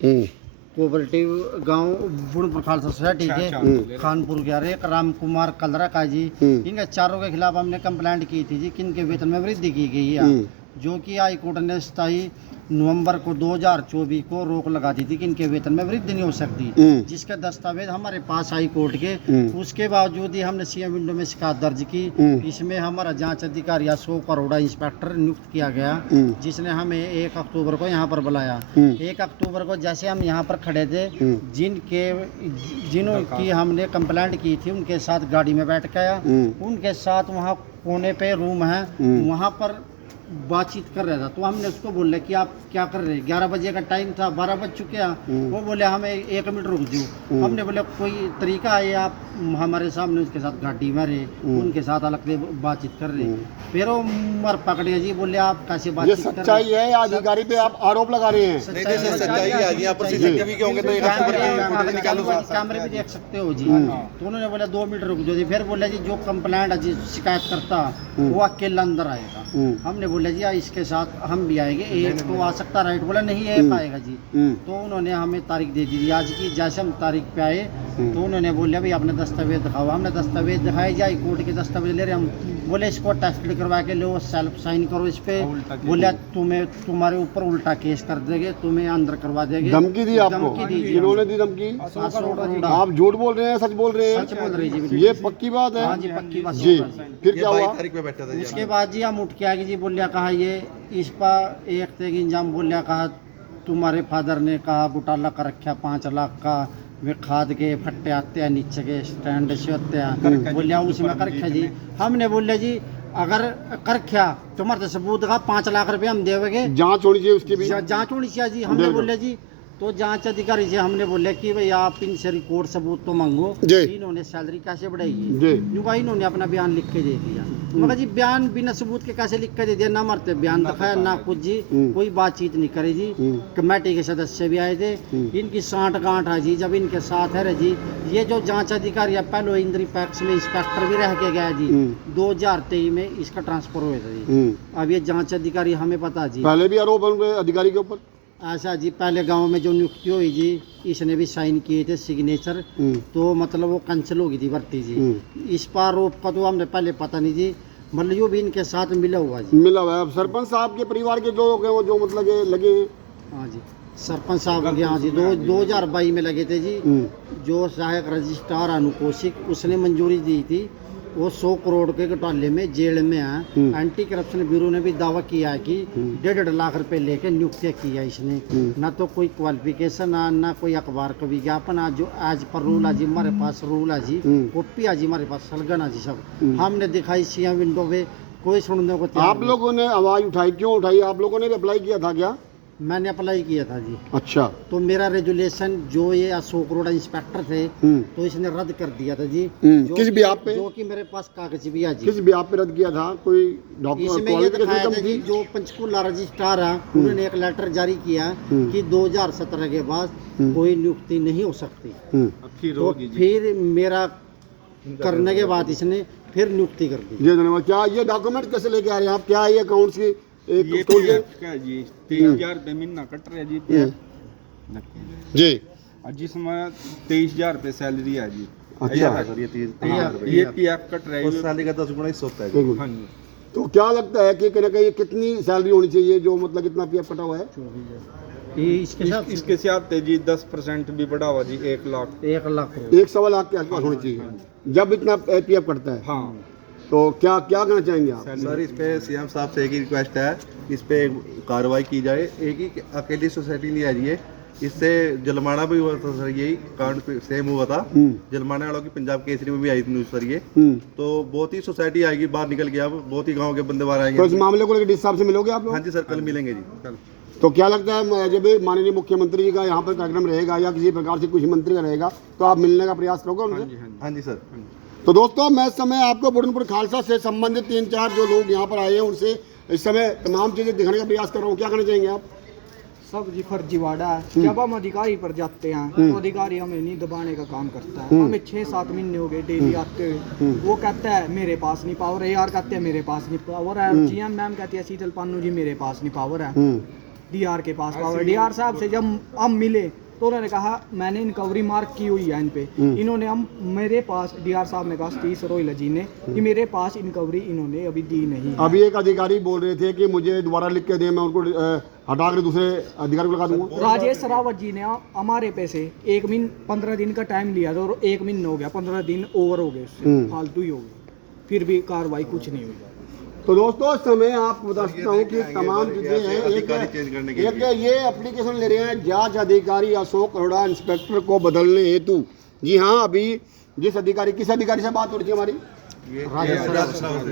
Cooperative गांव Budhpur Khalsa society के खानपुर के अरे राम कुमार कलरा का जी, इनके चारों के खिलाफ हमने कंप्लेंट की थी जी कि इनके वेतन में वृद्धि की गई है, जो कि हाई कोर्ट ने 27 नवंबर को 2024 को रोक लगा दी थी कि इनके वेतन में वृद्धि नहीं हो सकती, जिसके दस्तावेज हमारे पास हाई कोर्ट के। उसके बावजूद ही हमने सीएम विंडो में शिकायत दर्ज की। इसमें हमारा जांच अधिकारी अशोक अरोड़ा इंस्पेक्टर नियुक्त किया गया, जिसने हमें 1 अक्टूबर को यहाँ पर बुलाया। 1 अक्टूबर को जैसे हम यहाँ पर खड़े थे, जिनों की हमने कंप्लेंट की थी उनके साथ गाड़ी में बैठ के आया, उनके साथ वहाँ कोने पे रूम है, वहाँ पर बातचीत कर रहा था। तो हमने उसको बोले कि आप क्या कर रहे हैं, 11 बजे का टाइम था, 12 बज चुके हैं। वो बोले हमें 1 मिनट रुक जाओ। हमने बोले कोई तरीका है आप हमारे सामने उसके साथ गाड़ी में रहे, उनके साथ अलग से बातचीत कर रहे। फिर वो मर पकड़े जी, बोले आप कैसे बातचीत कर रहे हैं? सच्चाई है या अधिकारी पे आप आरोप लगा रहे हैं? कैमरे भी देख सकते हो जी। तो उन्होंने बोला 2 मिनट रुक जाओ जी। फिर बोले जी जो कंप्लेंट है जी शिकायत करता वो अकेला अंदर आएगा। हमने बोले जी इसके साथ हम भी आएंगे, एक तो आ सकता राइट, बोला नहीं एक आएगा जी। तो उन्होंने हमें तारीख दे दी आज की। जैसे हम तारीख पे आए तो उन्होंने बोले भाई अपने दस्तावेज दिखाओ। हमने दस्तावेज दिखाए जाए, कोर्ट के दस्तावेज ले रहे हम। बोले इसको टेस्ट करवा के लो, सेल्फ साइन करो इस पे। बोले तुम्हें तुम्हारे ऊपर उल्टा केस कर देंगे, तुम्हें अंदर करवा देंगे। धमकी दी आपको? इन्होंने दी धमकी? आप झूठ बोल रहे हैं सच बोल रहे हैं? सच बोल रहे हैं जी। ये पक्की बात है? हाँ जी पक्की बात जी। फिर क्या हुआ? उसके बाद जी हम उठ के आगे जी, बोलिया कहा ये इस पर एक तेग इंजाम, बोलिया कहा तुम्हारे फादर ने कहा घोटाला कर रखा 5 लाख का, वे खाद के फट्टे आते हैं नीचे के स्टैंड से होते हैं। बोलिया उसमें कर रखा जी। हमने बोले जी अगर कर रखा तुम्हारे सबूत का 5 लाख रुपए हम देंगे। जांच होनी चाहिए उसकी भी, जांच होनी चाहिए जी। हमने बोले जी तो जांच अधिकारी से हमने बोले कि भाई आप इनसे रिकॉर्ड सबूत तो मांगो, इन्होंने सैलरी कैसे बढ़ाई? इन्होंने अपना बयान लिख के दे दिया। मगर जी बयान बिना सबूत के कैसे लिख के दे दिया? ना मरते बयान दिखाया ना कुछ जी, कोई बातचीत नहीं करे जी। कमेटी के सदस्य भी आए थे, इनकी साठ गांठ है जी जब इनके साथ है जी। ये जो जांच अधिकारी है पहले इंद्री पैक्स में इंस्पेक्टर भी रह के गया जी, 2023 में इसका ट्रांसफर हुआ था जी। अब ये जांच अधिकारी हमें पता जी, पहले भी आरोप अधिकारी के ऊपर ऐसा जी। पहले गांव में जो नियुक्ति हुई जी, इसने भी साइन किए थे सिग्नेचर, तो मतलब वो कैंसिल हो गई थी भर्ती जी। इस पर आरोप का तो हमने पहले पता नहीं जी, मतलब यो भी इनके साथ मिला हुआ जी। मिला हुआ है। सरपंच साहब के परिवार के जो लोग हैं वो जो मतलब लगे? हाँ जी सरपंच साहब के यहाँ जी 2022 में लगे थे जी। जो सहायक रजिस्ट्रार अनुकोशिक उसने मंजूरी दी थी। वो 100 करोड़ के घोटाले में जेल में है। एंटी करप्शन ब्यूरो ने भी दावा किया है कि 1.5 लाख रुपए लेके नियुक्ति किया इसने। ना तो कोई क्वालिफिकेशन ना कोई अखबार का विज्ञापन, जो आज पर रूल है जी हमारे पास, रूल है जी कॉपी है जी हमारे पास, सलगन है जी सब। हमने दिखाई सीएम विंडो पे, कोई सुनने को। आप लोगों ने आवाज उठाई, क्यों उठाई? आप लोगों ने भी अप्लाई किया था क्या? मैंने अप्लाई किया था जी। अच्छा। तो मेरा रेजुलेशन जो ये अशोक अरोड़ा इंस्पेक्टर थे तो इसने रद्द कर दिया था जी। किस ब्याज पे? जो कि मेरे पास कागज भी है जी। किस ब्याज पे रद्द किया था? कोई डॉक्यूमेंट? इसमें ये दिखाया था जी जो पंचकुला रजिस्ट्रार है उन्होंने एक लेटर जारी किया कि 2017 के बाद कोई नियुक्ति नहीं हो सकती। तो फिर मेरा करने के बाद इसने फिर नियुक्ति कर दी। धन्यवाद। क्या ये डॉक्यूमेंट कैसे लेके आ रहे हैं आप? क्या ये अकाउंट की ये का जी 23,000 रुपये महीना कट रहे जी जी, और जिसमें 23,000 रुपये सैलरी है जी। अच्छा सर, ये पीएफ कट रहा है, सैलरी का 10 गुना हिस्सा होता है। हाँ जी। तो क्या लगता है कि कहीं कहीं कितनी सैलरी होनी चाहिए जो मतलब कितना पीएफ कटा हुआ है? इसके साथ जी 10% भी बढ़ा हुआ जी 1 लाख 1.25 लाख के आसपास होनी चाहिए जब इतना पीएफ कटता है। हाँ। तो क्या कहना चाहेंगे आप? सर इस पे सीएम साहब से एक ही रिक्वेस्ट है, इस पे कार्रवाई की जाए। एक ही अकेली सोसाइटी नहीं आ रही है, इससे जलमाना भी हुआ था सर, यही कांड सेम हुआ था। जलमाना वालों की पंजाब केसरी में भी आई थी न्यूज सर ये। तो बहुत ही सोसाइटी आएगी, बाहर निकल गया, बहुत ही गाँव के बंदे बाहर आएंगे। तो इस मामले को लेकर साहब से मिलोगे आप लोग? हाँ जी सर, कल मिलेंगे जी कल। तो क्या लगता है जब माननीय मुख्यमंत्री जी का यहाँ पर कार्यक्रम रहेगा या किसी प्रकार से कुछ मंत्री का रहेगा तो आप मिलने का प्रयास करोगे उनसे? हाँ जी सर। तो दोस्तों मैं इस समय आपको बुढ़नपुर खालसा से संबंधित 3-4 जो लोग यहाँ पर आए हैं उनसे इस समय तमाम चीज़ें दिखाने का प्रयास कर रहा हूँ। क्या कहना चाहेंगे आप? सब जी फर्जीवाड़ा है। जब हम अधिकारी पर जाते हैं तो अधिकारी हमें नहीं दबाने का काम करता है। हमें 6-7 महीने हो गए डेली आते हुए। वो कहता है मेरे पास नहीं पावर है, यार कहते हैं मेरे पास नहीं पावर है, जीएम मैम कहती है शीतल पानू जी मेरे पास नहीं पावर है। डीआर के पास पावर। डीआर साहब से जब हम मिले तो उन्होंने कहा मैंने इनकवरी मार्क की हुई है इन पे। इन्होंने हम मेरे पास डीआर साहब ने कहा सतीश रोहिला जी ने कि मेरे पास इनकवरी इन्होंने अभी दी नहीं है। अभी एक अधिकारी बोल रहे थे कि मुझे दोबारा लिख के दें, मैं उनको हटा कर दूसरे अधिकारी को लगा दूंगा। राजेश रावत जी ने हमारे पैसे 1 महीने 15 दिन का टाइम लिया था और 1 महीना हो गया, 15 दिन ओवर हो गए, उससे फालतू ही हो गई, फिर भी कार्रवाई कुछ नहीं हुई। तो दोस्तों इस समय आपको बता सकता हूँ कि तमाम चीजें हैं। एक ये एप्लीकेशन ले रहे हैं जांच अधिकारी अशोक अरोड़ा इंस्पेक्टर को बदलने हेतु। जी हाँ, अभी जिस अधिकारी, किस अधिकारी से बात हो रही थी हमारी,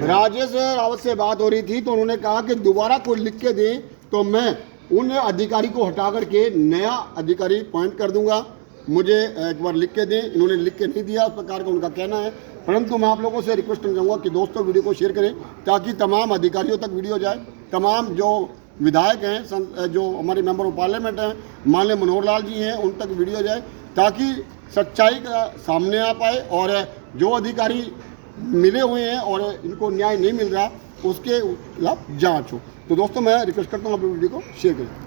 राजेश रावत से बात हो रही थी, तो उन्होंने कहा कि दोबारा कोई लिख के दें तो मैं उन अधिकारी को हटा करके नया अधिकारी पॉइंट कर दूंगा, मुझे एक बार लिख के दें। इन्होंने लिख के नहीं दिया, उस प्रकार का उनका कहना है। परंतु मैं आप लोगों से रिक्वेस्ट करना चाहूँगा कि दोस्तों वीडियो को शेयर करें ताकि तमाम अधिकारियों तक वीडियो जाए, तमाम जो विधायक हैं, जो हमारे मेंबर ऑफ पार्लियामेंट हैं, माननीय मनोहर लाल जी हैं, उन तक वीडियो जाए ताकि सच्चाई का सामने आ पाए और जो अधिकारी मिले हुए हैं और इनको न्याय नहीं मिल रहा उसके खिलाफ जाँच हो। तो दोस्तों मैं रिक्वेस्ट करता हूँ आप वीडियो को शेयर करें।